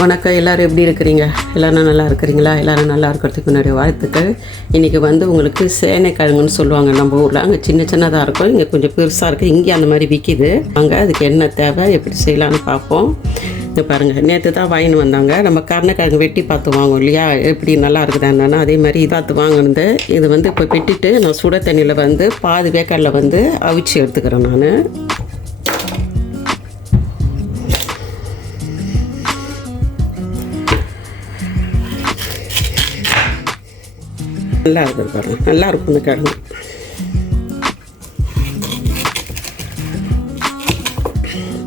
வணக்கம். எல்லோரும் எப்படி இருக்கிறீங்க? எல்லோரும் நல்லா இருக்கிறீங்களா? எல்லோரும் நல்லா இருக்கிறதுக்கு என்னுடைய வாழ்த்துக்கள். இன்றைக்கி வந்து உங்களுக்கு சேனைக்கிழங்குன்னு சொல்லுவாங்க நம்ம ஊரில். அங்கே சின்ன சின்னதாக இருக்கும், இங்கே கொஞ்சம் பெருசாக இருக்குது. இங்கே அந்த மாதிரி விற்கிது. அங்கே அதுக்கு என்ன தேவை, எப்படி செய்யலான்னு பார்ப்போம். இங்கே பாருங்கள், நேற்று தான் வாங்கின்னு வந்தாங்க. நம்ம கருணைக்கிழங்கு வெட்டி பார்த்து வாங்குவோம் இல்லையா, எப்படி நல்லா இருக்குதா என்னன்னா அதே மாதிரி பார்த்து வாங்கினது. இது வந்து இப்போ வெட்டிட்டு நான் சுட தண்ணியில் வந்து பாதி வேக்காடில் வந்து அவிச்சு எடுத்துக்கிறேன். நான் நல்லா இருக்குது பாருங்கள், நல்லா இருக்கும் இந்த கிழங்கு.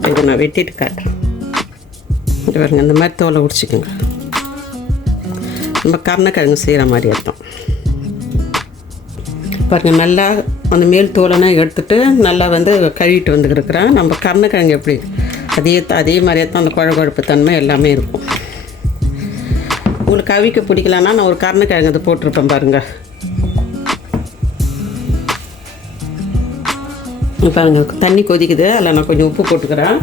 இதை நான் வெட்டிட்டு காட்டுறேன். இது பாருங்கள், இந்த மாதிரி தோலை உடிச்சிக்கோங்க. நம்ம கருணைக்கிழங்கு செய்கிற மாதிரி அர்த்தம். பாருங்கள், நல்லா அந்த மேல் தோலைனா எடுத்துகிட்டு நல்லா வந்து கழுவிட்டு வந்துருக்குறேன். நம்ம கருணைக்கிழங்கு எப்படி அதே மாதிரியே தான் அந்த குழப்பு தன்மை எல்லாமே இருக்கும். உங்களுக்கு அவிக்க பிடிக்கலன்னா நான் ஒரு கருணைக்கிழங்கு அதை போட்டிருப்பேன் பாருங்கள். பாருங்கள், தண்ணி கொதிக்குது, அதில் நான் கொஞ்சம் உப்பு போட்டுக்கிறேன்.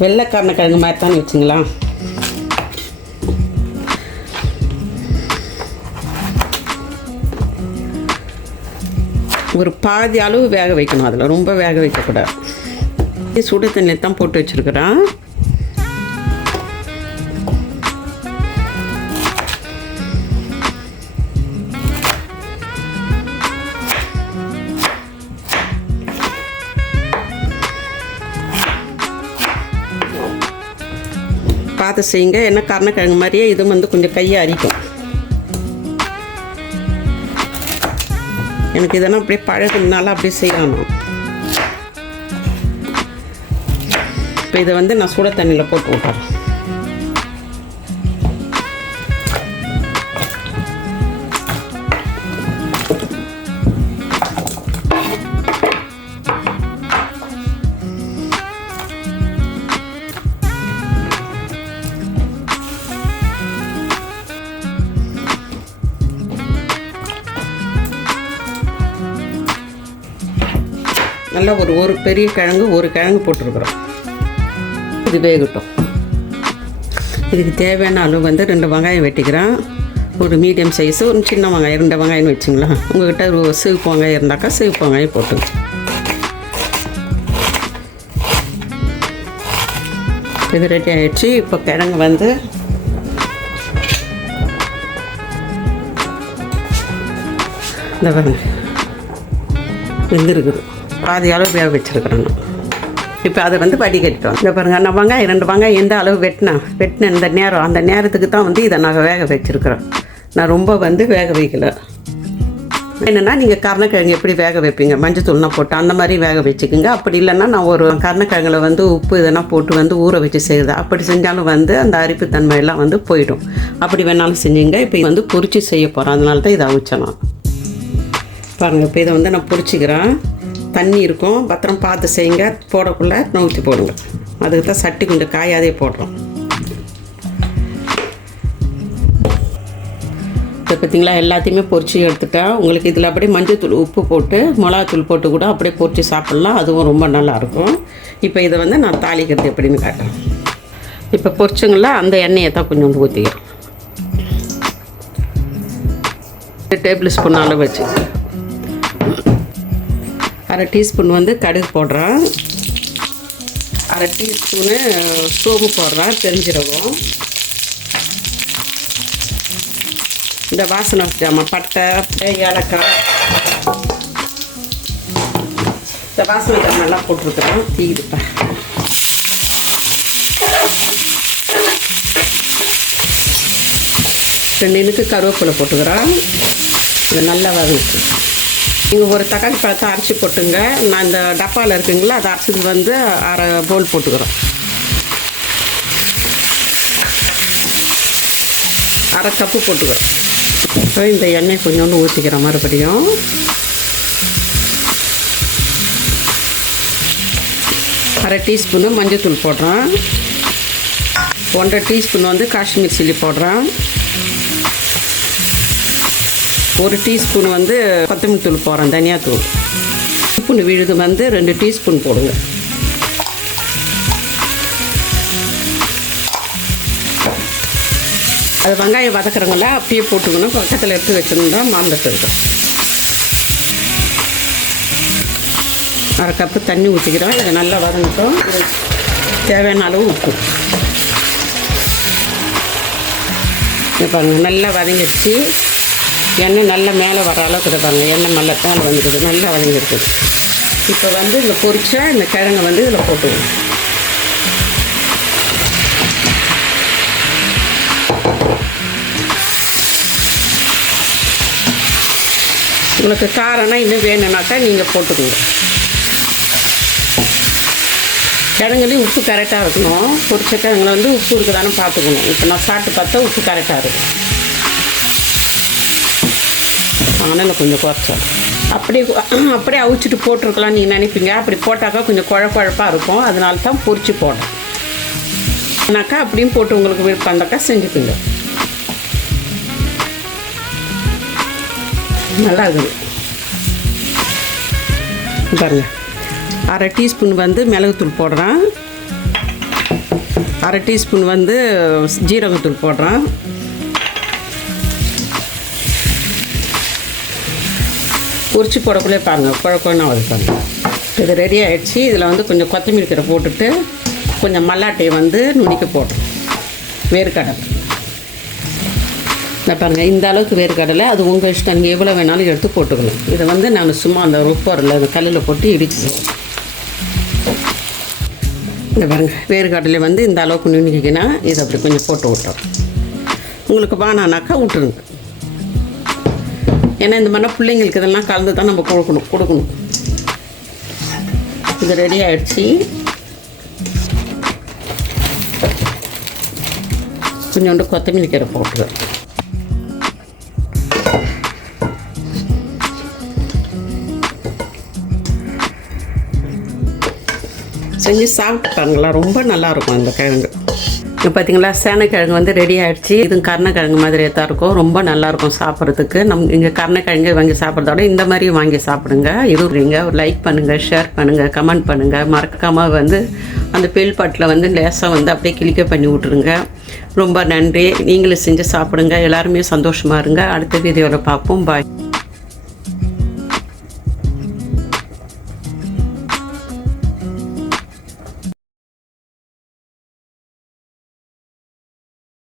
வெள்ளை கருணைக்கிழங்கு மாதிரி தான் வச்சுங்களா. ஒரு பாதி அளவு வேக வைக்கணும், அதில் ரொம்ப வேக வைக்கக்கூடாது. சுடு தண்ணியில் தான் போட்டு வச்சுருக்குறேன். பார்த்து செய்யுங்க. என்ன கருணைக்கிழங்கு மாதிரியே இதுவும் வந்து கொஞ்சம் கையை அரிக்கும். எனக்கு இதெல்லாம் அப்படியே பழகுனால அப்படியே செய்யணும். இப்போ இதை வந்து நான் சுட தண்ணியில் போட்டு விட்டுறேன். நல்லா ஒரு பெரிய கிழங்கு ஒரு கிழங்கு போட்டிருக்குறோம். இது வேகட்டும். இதுக்கு தேவையான அளவு வந்து 2 வெங்காயம் வெட்டிக்கிறேன். ஒரு மீடியம் சைஸு, ஒரு சின்ன வெங்காயம் 2 வெங்காயம்னு வச்சுங்களா. உங்கள்கிட்ட ஒரு சிவப்பு வெங்காயம் இருந்தாக்கா சிவப்பு வெங்காயம் போட்டுங்க. இது ரெடி ஆகிடுச்சு. இப்போ கிழங்கு வந்து இந்த வெந்திருக்குது. பாதி அளவு வேக வச்சுருக்கிறேன். இப்போ அதை வந்து வடிகட்டிட்டோம். இந்த பாருங்கள், நான் வெங்காயம் 2 வெங்காயம் எந்த அளவு வெட்டின இந்த நேரம் அந்த நேரத்துக்கு தான் வந்து இதை நாங்கள் வேக வச்சுருக்கிறோம். நான் ரொம்ப வந்து வேக வைக்கல. என்னென்னா நீங்கள் கருணைக்கிழங்கு எப்படி வேக வைப்பீங்க, மஞ்சள் தூள்னா போட்டு அந்த மாதிரி வேக வச்சுக்கோங்க. அப்படி இல்லைன்னா நான் ஒரு கருணைக்கிழங்குல வந்து உப்பு இதெல்லாம் போட்டு வந்து ஊற வச்சு செய்யுது. அப்படி செஞ்சாலும் வந்து அந்த அரிப்புத்தன்மையெல்லாம் வந்து போயிடும். அப்படி வேணாலும் செஞ்சுங்க. இப்போ வந்து பொரிச்சு செய்ய போகிறோம், அதனால தான் இதை அவிச்சேன் நான். பாருங்கள், இப்போ இதை வந்து நான் பொரிச்சிக்கிறேன். தண்ணி இருக்கும், பத்திரம் பார்த்து செய்யுங்க. போடக்குள்ளே நவுத்தி போடுங்க. அதுக்கு தான் சட்டி கொஞ்சம் காயாதே போடுறோம். இப்போ பார்த்திங்களா, எல்லாத்தையுமே பொரிச்சு எடுத்துட்டேன். உங்களுக்கு இதில் அப்படியே மஞ்சள் தூள் உப்பு போட்டு மிளகாத்தூள் போட்டு கூட அப்படியே பொரிச்சு சாப்பிட்லாம். அதுவும் ரொம்ப நல்லாயிருக்கும். இப்போ இதை வந்து நான் தாளிக்கிறது எப்படின்னு காட்டுறேன். இப்போ பொரிச்சுங்களா, அந்த எண்ணெயை தான் கொஞ்சம் ஊற்றிக்கிறேன். 2 டேபிள் ஸ்பூன் அளவு வச்சு 1/2 டீஸ்பூன் வந்து கடுகு போடுறேன். 1/2 டீஸ்பூனு சோம்பு போடுறேன், பெருஞ்சீரகம். இந்த வாசனை ஜாமான் பட்டை ஏலக்காய் இந்த வாசனை ஜாமான்லாம் போட்டிருக்கிறேன். தீருப்பேன். ரெண்டு கருவேப்பிலை போட்டுக்கிறேன். இது நல்லா வதங்கிச்சு. நீங்கள் ஒரு தக்காளி பழத்தை அரைச்சி போட்டுங்க. நான் இந்த டப்பாவில் இருக்குங்களா, அதை அரைச்சது வந்து 1/2 பவுல் போட்டுக்கிறோம். 1/2 கப்பு போட்டுக்கிறோம். இப்போ இந்த எண்ணெய் கொஞ்சோண்டு ஊற்றிக்கிறோம். மறுபடியும் 1/2 டீஸ்பூனு மஞ்சள் தூள் போடுறேன். 1/2 டீஸ்பூன் வந்து காஷ்மீர் சில்லி போடுறேன். 1 டீஸ்பூன் வந்து கொத்தமல்லி தூள் போடுறேன், தனியாத்தூள். உப்பு விழுது வந்து 2 டீஸ்பூன் போடுங்க. அது வெங்காயம் வதக்குறவங்கள அப்படியே போட்டுக்கணும். பக்கத்தில் எடுத்து வச்சுருந்தா மாம்பழத்தை இருக்கும். 1/2 கப்பு தண்ணி ஊற்றிக்கிறோம். இதை நல்லா வதங்கட்டும். தேவையான அளவு உப்பு. இது பாருங்கள், நல்லா வதங்கிடுச்சு. எண்ணெய் நல்லா மேலே வர அளவுக்கு இதை பாருங்கள், எண்ணெய் நல்லா மேலே வந்துடுது, நல்லா வதங்கிருக்குது. இப்போ வந்து இதில் பொரிச்சா இந்த கிழங்கை வந்து இதில் போட்டுக்கணும். உங்களுக்கு காரம்னா இன்னும் வேணும்னாக்கா நீங்கள் போட்டுக்கோங்க. கிழங்குலேயும் உப்பு கரெக்டாக இருக்கணும். பொரிச்ச கிழங்குல வந்து உப்பு இருக்குதானு பார்த்துக்கணும். இப்போ நான் சாப்பிட்டு பார்த்தா உப்பு கரெக்டாக இருக்கும். ஆனால் கொஞ்சம் குறைச்சோம். அப்படியே அவிச்சிட்டு போட்டிருக்கலாம் நீங்கள் நினைப்பீங்க. அப்படி போட்டாக்கா கொஞ்சம் குழப்பாக இருக்கும். அதனால தான் பொரிச்சு போடுறேன். ஆனாக்கா அப்படியும் போட்டு உங்களுக்கு விருப்பம் இருந்தாக்கா செஞ்சுக்குங்க. நல்லா இருக்குது பாருங்கள். 1/2 டீஸ்பூன் வந்து மிளகுத்தூள் போடுறேன். 1/2 டீஸ்பூன் வந்து ஜீரகத்தூள் போடுறேன். பொரிச்சு போடக்குள்ளே பாருங்கள், குழக்கம்னா வதப்பாங்க. இது ரெடி ஆகிடுச்சு. இதில் வந்து கொஞ்சம் கொத்தமல்லி கீரை போட்டுட்டு கொஞ்சம் மல்லாட்டையை வந்து நுணுக்கி போடுறோம். வேர்க்கடலை பாருங்கள், இந்த அளவுக்கு வேர்க்கடலை. அது உங்கள் இஷ்டம், நீங்கள் எவ்வளோ வேணாலும் எடுத்து போட்டுக்கணும். இதை வந்து நான் சும்மா அந்த ருப்பரில் அந்த கல்லில் போட்டு இடிச்சுக்குவேன். இந்த பாருங்கள், வேர்க்கடலை வந்து இந்த அளவுக்கு நுணுக்கிக்கினா இதை அப்படி கொஞ்சம் போட்டு விட்டோம். உங்களுக்கு வேணானாக்கா விட்டுருங்க. ஏன்னா இந்த மாதிரிலாம் பிள்ளைங்களுக்கு இதெல்லாம் கலந்து தான் நம்ம கொடுக்கணும். இது ரெடி ஆகிடுச்சு. கொஞ்சோண்டு கொத்தமல்லி கீரை போட்டுருவேன். செஞ்சு சாப்பிட்டு பாருங்களா, ரொம்ப நல்லாயிருக்கும் இந்த கிழங்கு. இப்போ பார்த்தீங்களா, சேனைக்கிழங்கு வந்து ரெடி ஆகிடுச்சு. இதுவும் கருணக்கிழங்கு மாதிரியே தான் இருக்கும். ரொம்ப நல்லாயிருக்கும் சாப்பிட்றதுக்கு. இங்கே கருணக்கிழங்கு வாங்கி சாப்பிட்றதோட இந்த மாதிரி வாங்கி சாப்பிடுங்க. இதுங்க ஒரு லைக் பண்ணுங்கள், ஷேர் பண்ணுங்கள், கமெண்ட் பண்ணுங்கள். மறக்காமல் வந்து அந்த பெல் பாட்டில் வந்து லேசாக வந்து அப்படியே கிளிக்க பண்ணி விட்ருங்க. ரொம்ப நன்றி. நீங்களும் செஞ்சு சாப்பிடுங்க. எல்லாருமே சந்தோஷமாக இருங்க. அடுத்த வீடியோவில் பார்ப்போம். பாய்.